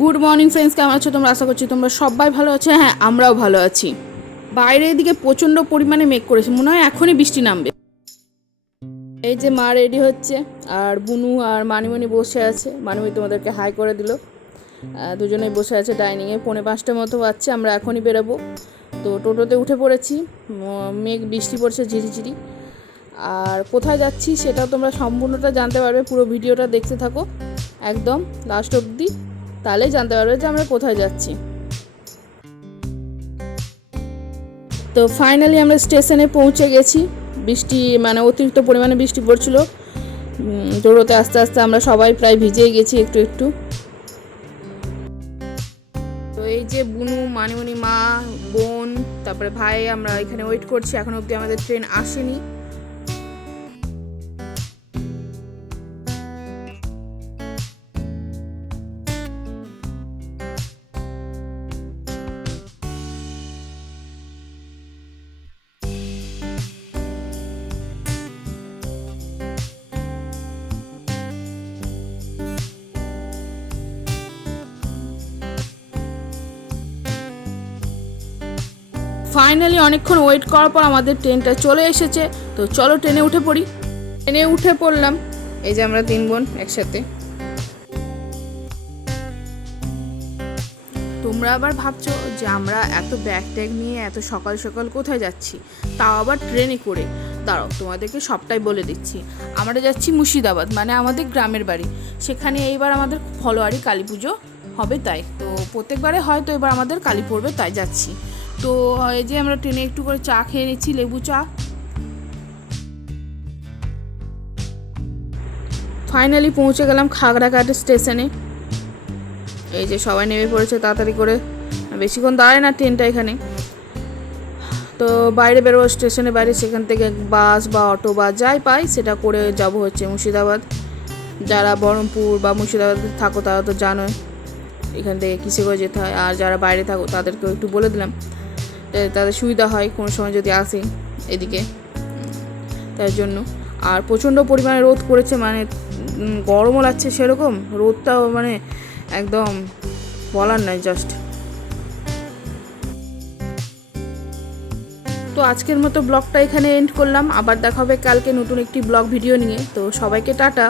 Good morning friends, কেমন আছো তোমরা? আশা করছি তোমরা সবাই ভালো আছো। হ্যাঁ, আমরাও ভালো আছি। বাইরে এদিকে প্রচণ্ড পরিমাণে মেঘ করেছে, মনে হয় এখনই বৃষ্টি নামবে। এই যে মা রেডি হচ্ছে, আর বুনু আর মানিমণি বসে আছে। মানিমণি তোমাদেরকে হাই করে দিল। দুজনেই বসে আছে ডাইনিংয়ে। 4:45 মতো বাজছে, আমরা এখনই বেরোবো। তো টোটোতে উঠে পড়েছি। মেঘ বৃষ্টি পড়ছে ঝিরিঝিরি। আর কোথায় যাচ্ছি সেটাও তোমরা সম্পূর্ণটা জানতে পারবে, পুরো ভিডিওটা দেখতে থাকো একদম লাস্ট অবধি, তাহলেই জানতে পারবে যে আমরা কোথায় যাচ্ছি। তো ফাইনালি আমরা স্টেশনে পৌঁছে গেছি। বৃষ্টি মানে অতিরিক্ত পরিমাণে বৃষ্টি পড়ছিল। টোটোতে আস্তে আস্তে আমরা সবাই প্রায় ভিজেই গেছি একটু একটু। তো এই যে বুনু, মানিমণি, মা, বোন, তারপরে ভাই, আমরা এখানে ওয়েট করছি। এখন অবধি আমাদের ট্রেন আসেনি। ফাইনালি অনেকক্ষণ ওয়েট করার পর আমাদের ট্রেনটা চলে এসেছে। তো চলো ট্রেনে উঠে পড়ি। ট্রেনে উঠে পড়লাম। এই যে আমরা 3 বোন একসাথে। তোমরা আবার ভাবছো যে আমরা এত ব্যাগ ট্যাগ নিয়ে এত সকাল সকাল কোথায় যাচ্ছি, তাও আবার ট্রেনে করে। দাঁড়াও, তোমাদেরকে সবটাই বলে দিচ্ছি। আমরা যাচ্ছি মুর্শিদাবাদ, মানে আমাদের গ্রামের বাড়ি। সেখানে এইবার আমাদের ফলোয়ারি কালী পুজো হবে, তাই তো প্রত্যেকবারে হয়তো এবার আমাদের কালী পড়বে, তাই যাচ্ছি। তো এই যে আমরা ট্রেনে একটু করে চা খেয়ে নিচ্ছি, লেবু চা। ফাইনালি পৌঁছে গেলাম খাগড়াঘাট স্টেশনে। এই যে সবাই নেমে পড়েছে তাড়াতাড়ি করে, বেশিক্ষণ দাঁড়ায় না ট্রেনটা এখানে। তো বাইরে বেরোবো স্টেশনের বাইরে, সেখান থেকে বাস বা অটো বা যাই পাই সেটা করে যাব হচ্ছে মুর্শিদাবাদ। যারা বহরমপুর বা মুর্শিদাবাদে থাকো তারা তো জানোই এখান থেকে কিসে করে যেতে হয়। আর যারা বাইরে থাকো তাদেরকেও একটু বলে দিলাম, তাদের সুবিধা হয় কোনো সময় যদি আসে এদিকে, তার জন্য। আর প্রচণ্ড পরিমাণে রোদ পড়েছে, মানে গরমও লাগছে সেরকম, রোদটাও মানে একদম বলার নাই জাস্ট। তো আজকের মতো ব্লগটা এখানে এন্ড করলাম। আবার দেখা হবে কালকে নতুন একটি ব্লগ ভিডিও নিয়ে। তো সবাইকে টাটা।